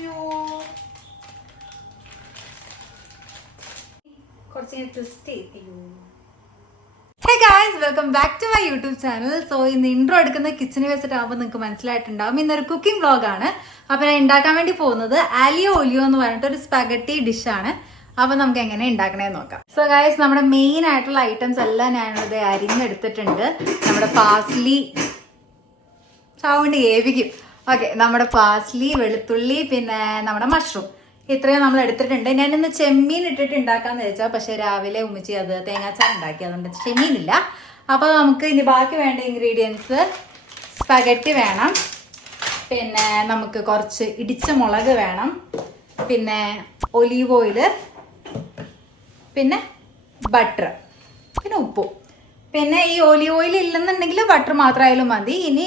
Hey guys, welcome back to my YouTube channel. So in the intro എടുക്കുന്ന കിച്ചണിൽ വെച്ചിട്ടാകുമ്പോൾ നിങ്ങൾക്ക് മനസ്സിലായിട്ടുണ്ടാവും ഇന്നൊരു കുക്കിംഗ് വ്ളോഗാണ്. അപ്പോൾ ഞാൻ ഉണ്ടാക്കാൻ വേണ്ടി പോകുന്നത് ആലിയോ ഒലിയോ എന്ന് പറഞ്ഞിട്ട് ഒരു സ്പഗറ്റി ഡിഷാണ്. അപ്പോൾ നമുക്ക് എങ്ങനെ ഉണ്ടാക്കണേന്ന് നോക്കാം. സോ ഗൈസ്, നമ്മുടെ മെയിൻ ആയിട്ടുള്ള ഐറ്റംസ് എല്ലാം ഞാനിത് അരിഞ്ഞെടുത്തിട്ടുണ്ട്. നമ്മുടെ പാസ്ലി സൗണ്ട് ഏവിക്കും. ഓക്കെ, നമ്മുടെ പാസ്ലി, വെളുത്തുള്ളി, പിന്നെ നമ്മുടെ മഷ്റൂം, ഇത്രയും നമ്മൾ എടുത്തിട്ടുണ്ട്. ഞാനിന്ന് ചെമ്മീൻ ഇട്ടിട്ട് ഉണ്ടാക്കാന്ന് വെച്ചാൽ, പക്ഷെ രാവിലെ ഉമ്മിച്ചി അത് തേങ്ങാച്ചാർ ഉണ്ടാക്കി, അതുകൊണ്ട് ചെമ്മീനില്ല. അപ്പോൾ നമുക്ക് ഇനി ബാക്കി വേണ്ട ഇൻഗ്രീഡിയൻസ് സ്പഗറ്റി വേണം, പിന്നെ നമുക്ക് കുറച്ച് ഇടിച്ച മുളക് വേണം, പിന്നെ ഒലീവ് ഓയില്, പിന്നെ ബട്ടർ, പിന്നെ ഉപ്പും. പിന്നെ ഈ ഒലീവ് ഓയിൽ ഇല്ലെന്നുണ്ടെങ്കിൽ ബട്ടർ മാത്രമായാലും മതി. ഇനി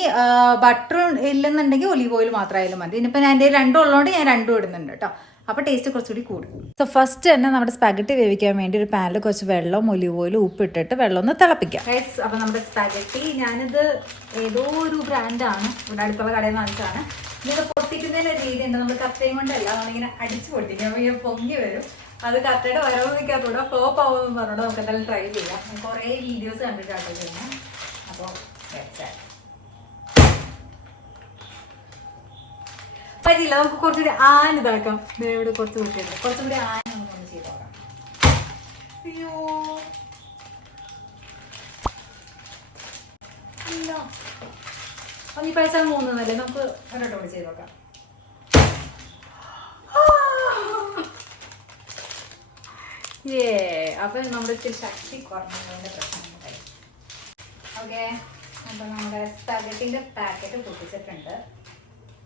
ബട്ടർ ഇല്ലെന്നുണ്ടെങ്കിൽ ഒലീവ് ഓയിൽ മാത്രമായാലും മതി. ഇനിയിപ്പോൾ ഞാൻ എൻ്റെ രണ്ടും ഉള്ളതുകൊണ്ട് ഞാൻ രണ്ടും ഇടുന്നുണ്ട് കേട്ടോ. അപ്പോൾ ടേസ്റ്റ് കുറച്ചുകൂടി കൂടും. സോ ഫസ്റ്റ് തന്നെ നമ്മുടെ സ്പഗറ്റി വേവിക്കാൻ വേണ്ടി ഒരു പാനിൽ കുറച്ച് വെള്ളം, ഒലിവ് ഓയിൽ, ഉപ്പിട്ടിട്ട് വെള്ളം ഒന്ന് തിളപ്പിക്കാം. അപ്പോൾ നമ്മുടെ സ്പഗറ്റി, ഞാനിത് ഏതോ ഒരു ബ്രാൻഡാണ്, ഇവിടെ അടുത്തുള്ള കടയിൽ നിന്ന് വാങ്ങിച്ചതാണ്. ഇത് പൊട്ടിക്കുന്നതിന് ഒരു രീതിയുണ്ട്. നമ്മൾ കത്തയും കൊണ്ടല്ല, നമ്മളിങ്ങനെ അടിച്ച് പൊട്ടിക്കും. അപ്പോൾ ഇങ്ങനെ പൊങ്ങി വരും. അത് കത്തയുടെ വരവൊന്നിക്കാത്തൂടെ ഫ്ലോപ്പ് ആവുമെന്ന് പറഞ്ഞോട് നമുക്ക് എന്തായാലും ട്രൈ ചെയ്യാം. ഞാൻ കുറേ വീഡിയോസ് കണ്ടിട്ടാണ് ചെയ്യുന്നത്. അപ്പോൾ പറ്റില്ല, നമുക്ക് കുറച്ചുകൂടി ആൻ ഇതാക്കാം. ഇവിടെ കുറച്ച് കുട്ടിയുണ്ട്, കുറച്ചുകൂടി ആൻ നമുക്കൊന്ന് ചെയ്ത് നോക്കാം. അയ്യോ ഇല്ല, അപ്പം ഈ പൈസ 3 എന്നല്ലേ, നമുക്ക് ഒരോട്ടം കൂടി ചെയ്ത് നോക്കാം. അപ്പം നമ്മുടെ ഇത്തിരി ശക്തി കുറഞ്ഞതിൻ്റെ പ്രശ്നമുണ്ടായി. ഓക്കെ, അപ്പം നമ്മുടെ സ്പഗറ്റിൻ്റെ പാക്കറ്റ് പൊട്ടിച്ചിട്ടുണ്ട്.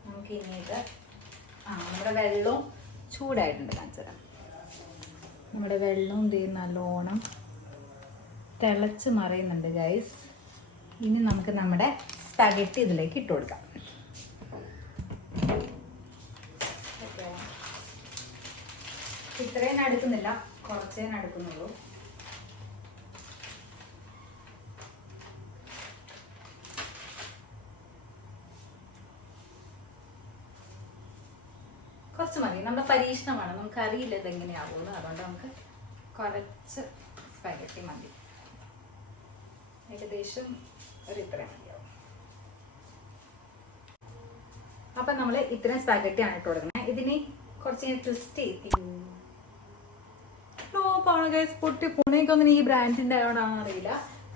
നമുക്ക് ഇനി ഇത് നമ്മുടെ വെള്ളവും ചൂടായിട്ടുണ്ട്, കാണിച്ചു തരാം. നമ്മുടെ വെള്ളവും നല്ലോണം തിളച്ച് മറിയുന്നുണ്ട് ഗൈസ്. ഇനി നമുക്ക് നമ്മുടെ സ്പഗറ്റി ഇതിലേക്ക് ഇട്ട് കൊടുക്കാം. ഇത്രയും അടുക്കുന്നില്ല, കുറച്ചേ അടുക്കുന്നുള്ളൂ. കുറച്ച് മതി, നമ്മുടെ പരീക്ഷണമാണ്, നമുക്ക് അറിയില്ല ഇതെങ്ങനെയാവുള്ളൂ. അതുകൊണ്ട് നമുക്ക് കുറച്ച് സ്പഗറ്റി മതി, ഏകദേശം ഒരു ഇത്രയും മതിയാവും. അപ്പം നമ്മൾ ഇത്രയും സ്പഗറ്റിയാണ് ഇട്ട് കൊടുക്കുന്നത്. ഇതിന് കുറച്ച് ട്വിസ്റ്റ് ചെയ്തിട്ട് പൊട്ടി പുണിക്കൊന്നും ഈ ബ്രാൻഡിൻ്റെ ആയതുകൊണ്ടാണെന്ന് അറിയില്ല.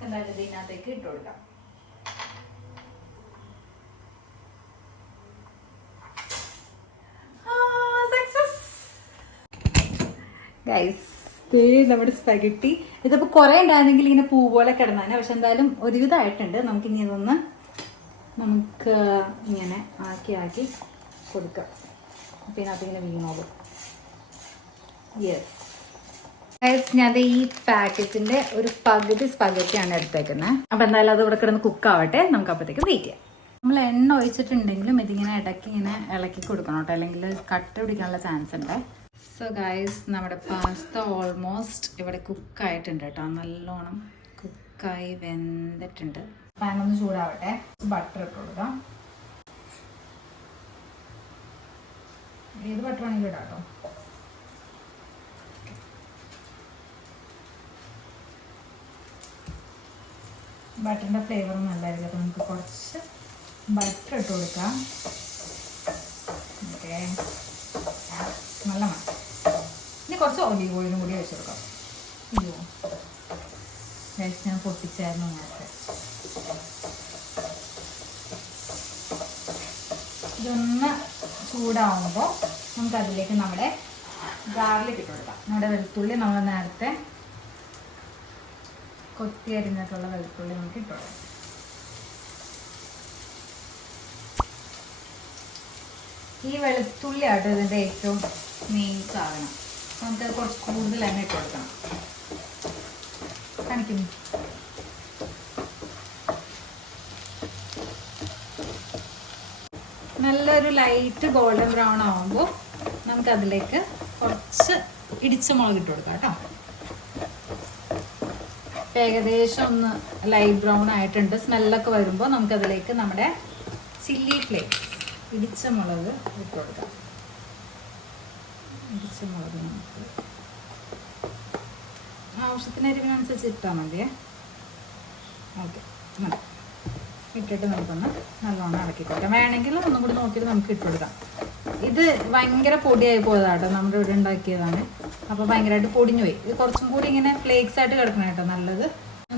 എന്തായാലും ഇതിനകത്തേക്ക് ഇട്ട് കൊടുക്കാം. ഗൈസ്, നമ്മുടെ സ്പഗറ്റി ഇതിപ്പോൾ കുറേ ഉണ്ടായിരുന്നെങ്കിൽ ഇങ്ങനെ പൂ പോലെ കിടന്നാണ്. പക്ഷെ എന്തായാലും ഒരുവിധമായിട്ടുണ്ട്. നമുക്കിനി ഇതൊന്ന് നമുക്ക് ഇങ്ങനെ ആക്കി കൊടുക്കാം. പിന്നെ അതിങ്ങനെ വീണോളൂ. യെസ് ഗൈസ്, ഞാൻ ഈ പാക്കറ്റിൻ്റെ ഒരു പകുതി സ്പഗറ്റിയാണ് എടുത്തേക്കുന്നത്. അപ്പം എന്തായാലും അത് ഇവിടെ കിടന്ന് കുക്കാവട്ടെ. നമുക്ക് അപ്പോഴത്തേക്ക് വെയിറ്റ് ചെയ്യാം. നമ്മൾ എണ്ണ ഒഴിച്ചിട്ടുണ്ടെങ്കിലും ഇതിങ്ങനെ ഇടയ്ക്ക് ഇങ്ങനെ ഇളക്കി കൊടുക്കണം കേട്ടോ, അല്ലെങ്കിൽ കട്ട പിടിക്കാനുള്ള ചാൻസ് ഉണ്ട്. സോ ഗൈസ്, നമ്മുടെ പാസ്ത ഓൾമോസ്റ്റ് ഇവിടെ കുക്കായിട്ടുണ്ട് കേട്ടോ, നല്ലോണം കുക്കായി വെന്തിട്ടുണ്ട്. പാനൊന്ന് ചൂടാവട്ടെ, ബട്ടർ ഇട്ട് കൊടുക്കാം. ഏത് ബട്ടർ ആണെങ്കിലും ഇടാം കേട്ടോ. ബട്ടറിൻ്റെ ഫ്ലേവർ നല്ലതായിരിക്കും. അപ്പോൾ നമുക്ക് കുറച്ച് ബട്ടർ ഇട്ട് കൊടുക്കാം. ഓക്കെ, നല്ല മണം. ഇനി കുറച്ച് ഒലീവ് ഓയിലും കൂടി വെച്ച് കൊടുക്കാം. അയ്യോ ഗൈസ്, ഞാൻ പൊട്ടിച്ചായിരുന്നു നേരത്തെ. ഇതൊന്ന് ചൂടാവുമ്പോൾ നമുക്ക് അതിലേക്ക് നമ്മുടെ ഗാർലിക് ഇട്ട് കൊടുക്കാം. നമ്മുടെ വെളുത്തുള്ളി, നമ്മൾ നേരത്തെ കൊത്തി അരിഞ്ഞിട്ടുള്ള വെളുത്തുള്ളി നമുക്ക് ഇട്ട് കൊടുക്കാം. ഈ വെളുത്തുള്ളി ആട്ടോ ഇതിൻ്റെ ഏറ്റവും മെയിൻ സാധനം. നമുക്കത് കുറച്ച് കൂടുതൽ തന്നെ ഇട്ട് കൊടുക്കണം. കാണിക്കുന്നു. നല്ലൊരു ലൈറ്റ് ഗോൾഡൻ ബ്രൗൺ ആവുമ്പോൾ നമുക്കതിലേക്ക് കുറച്ച് ഇടിച്ച മുളക് ഇട്ട് കൊടുക്കാം കേട്ടോ. ഏകദേശം ഒന്ന് ലൈറ്റ് ബ്രൗൺ ആയിട്ടുണ്ട്. സ്മെല്ലൊക്കെ വരുമ്പോൾ നമുക്കതിലേക്ക് നമ്മുടെ ചില്ലി ഫ്ലേക്സ്, ഇടിച്ച മുളക് ഇട്ട് കൊടുക്കാം. ഇടിച്ച മുളക് നമുക്ക് ആവശ്യത്തിന് എരിവിനനുസരിച്ച് ഇട്ടാൽ മതിയേ. ഓക്കെ, മതി. ഇട്ടിട്ട് നമുക്കൊന്ന് നല്ലോണം ഇളക്കി കൊടുക്കാം. വേണമെങ്കിൽ ഒന്നും കൂടി നോക്കിയിട്ട് നമുക്ക് ഇട്ട് കൊടുക്കാം. ഇത് ഭയങ്കര പൊടിയായി പോയതാട്ടോ, നമ്മുടെ ഇവിടെ ഉണ്ടാക്കിയതാണ്. അപ്പോൾ ഭയങ്കരമായിട്ട് പൊടിഞ്ഞു പോയി. ഇത് കുറച്ചും കൂടി ഇങ്ങനെ ഫ്ലേക്സ് ആയിട്ട് കിടക്കണം കേട്ടോ, നല്ലത്.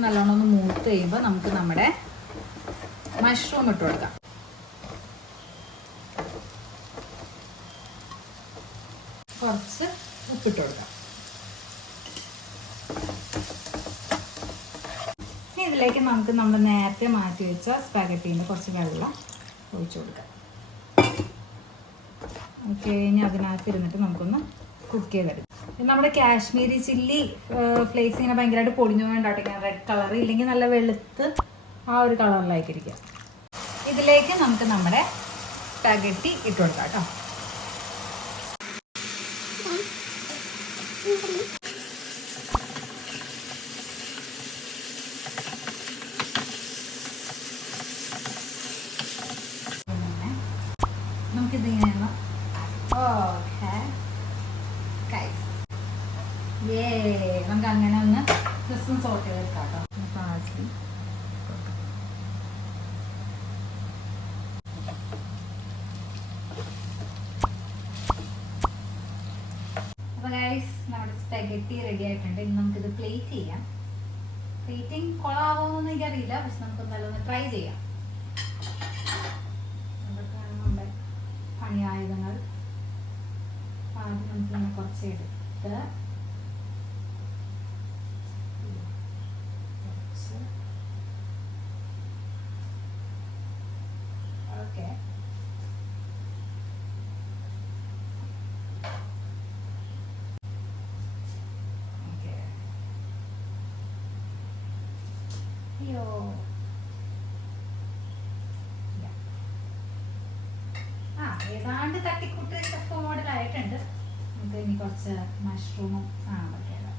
നല്ലോണം ഒന്ന് മൂത്ത് കഴിയുമ്പോൾ നമുക്ക് നമ്മുടെ മഷ്റൂം ഇട്ട് കൊടുക്കാം. കുറച്ച് ഉപ്പിട്ട് കൊടുക്കാം. ഇതിലേക്ക് നമുക്ക് നമ്മൾ നേരത്തെ മാറ്റി വെച്ച സ്പാഗറ്റീൻ്റെ കുറച്ച് വെള്ളം ഒഴിച്ചു കൊടുക്കാം. ഓക്കെ, ഇനി അതിനകത്ത് ഇരുന്നിട്ട് നമുക്കൊന്ന് കുക്ക് ചെയ്തെടുക്കാം. നമ്മുടെ കാശ്മീരി ചില്ലി ഫ്ലേക്സ് ഇങ്ങനെ ഭയങ്കരമായിട്ട് പൊടിഞ്ഞു വേണ്ടാട്ടെ, ഇങ്ങനെ റെഡ് കളർ ഇല്ലെങ്കിൽ നല്ല വെളുത്ത് ആ ഒരു കളറിലായിട്ടിരിക്കുക. ഇതിലേക്ക് നമുക്ക് നമ്മുടെ സ്പാഗറ്റി ഇട്ട് കൊടുക്കാം കേട്ടോ. നമുക്കിത് ഇങ്ങനെയാണ്. ഓക്കെ, നമുക്ക് അങ്ങനെ ഒന്ന് ജസ്റ്റ് സോട്ട് ചെയ്തെടുക്കാം കേട്ടോ. പാസ്ലി അപ്പോൾ ഗൈസ്, നമ്മുടെ സ്പാഗറ്റി റെഡി ആയിട്ടുണ്ട്. ഇനി നമുക്കിത് പ്ലേറ്റ് ചെയ്യാം. പ്ലേറ്റിംഗ് കൊളാവുമെന്നൊന്നും എനിക്കറിയില്ല, പക്ഷെ നമുക്ക് നല്ലൊന്ന് ട്രൈ ചെയ്യാം. അതൊക്കെയാണ് നമ്മുടെ പണിയായുധങ്ങൾ. ആദ്യം നമുക്കിങ്ങനെ കുറച്ച് എടുത്ത് ഓക്കെ, അയ്യോ, ഏതാണ്ട് തട്ടിക്കൂട്ട് ഷെഫ് മോഡലായിട്ടുണ്ട്. നമുക്ക് ഇനി കുറച്ച് മഷ്റൂമും സാധനങ്ങളൊക്കെ ഇടാം.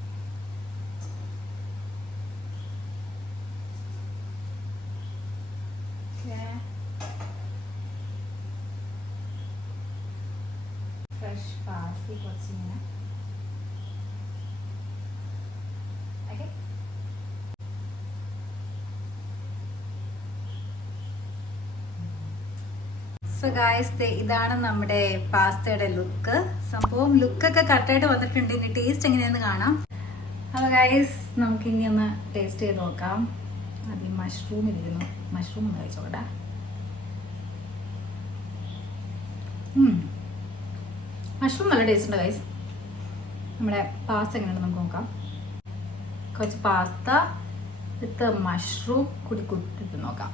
ഫ്രഷ് പാസ്ലി കുറച്ചിങ്ങനെ. ഓക്കെ, സോ ഗായ്സ്, ഇതാണ് നമ്മുടെ പാസ്തയുടെ ലുക്ക്. സംഭവം ലുക്കൊക്കെ കറക്റ്റായിട്ട് വന്നിട്ടുണ്ട്. ഇനി ടേസ്റ്റ് എങ്ങനെയാണെന്ന് കാണാം. അപ്പോൾ ഗായ്സ്, നമുക്കിനി ഒന്ന് ടേസ്റ്റ് ചെയ്ത് നോക്കാം. ആദ്യം മഷ്റൂം ഇരിക്കുന്നു. മഷ്റൂം ഒന്ന് കഴിച്ചോട്ടെ. മഷ്റൂം നല്ല ടേസ്റ്റ് ഉണ്ട് ഗായ്സ്. നമ്മുടെ പാസ്ത എങ്ങനെയാണ് നമുക്ക് നോക്കാം. കുറച്ച് പാസ്ത വിത്ത് മഷ്റൂം കൂടി കൂട്ടിട്ട് നോക്കാം.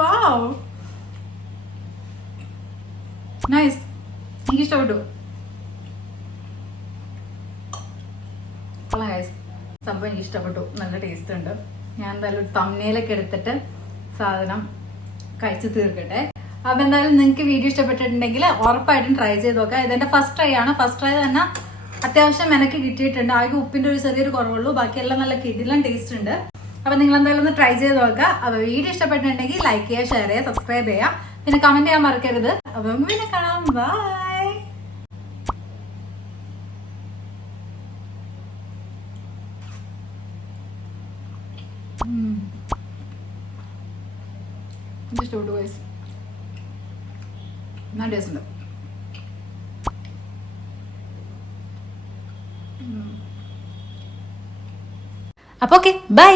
Wow, nice. എനിക്ക് ഇഷ്ടപ്പെട്ടു. സംഭവം എനിക്ക് ഇഷ്ടപ്പെട്ടു. നല്ല ടേസ്റ്റ് ഉണ്ട്. ഞാൻ എന്തായാലും ഒരു തമ്മനയിലൊക്കെ എടുത്തിട്ട് സാധനം കഴിച്ചു തീർക്കട്ടെ. അപ്പം എന്തായാലും നിങ്ങൾക്ക് വീഡിയോ ഇഷ്ടപ്പെട്ടിട്ടുണ്ടെങ്കിൽ ഉറപ്പായിട്ടും ട്രൈ ചെയ്ത് നോക്കാം. ഇതെന്റെ ഫസ്റ്റ് ട്രൈ ആണ്. ഫസ്റ്റ് ട്രൈ തന്നെ അത്യാവശ്യം എനിക്ക് കിട്ടിയിട്ടുണ്ട്. ആകെ ഉപ്പിന്റെ ഒരു ചെറിയൊരു കുറവുള്ളൂ, ബാക്കിയെല്ലാം നല്ല കിടിലൻ ടേസ്റ്റ് ഉണ്ട്. അപ്പൊ നിങ്ങൾ എന്തായാലും ഒന്ന് ട്രൈ ചെയ്ത് നോക്കുക. അപ്പൊ വീഡിയോ ഇഷ്ടപ്പെട്ടിട്ടുണ്ടെങ്കിൽ ലൈക്ക് ചെയ്യുക, ഷെയർ ചെയ്യുക, സബ്സ്ക്രൈബ് ചെയ്യുക, പിന്നെ കമന്റ് ചെയ്യാൻ മറക്കരുത്. അപ്പൊ പിന്നെ കാണാം. ബൈ. ഇഷ്ടപ്പെട്ടു ഗൈസ്. നല്ല ടേസ്റ്റ് ഉണ്ട്. അപ്പോൾ ഓക്കെ, ബൈ.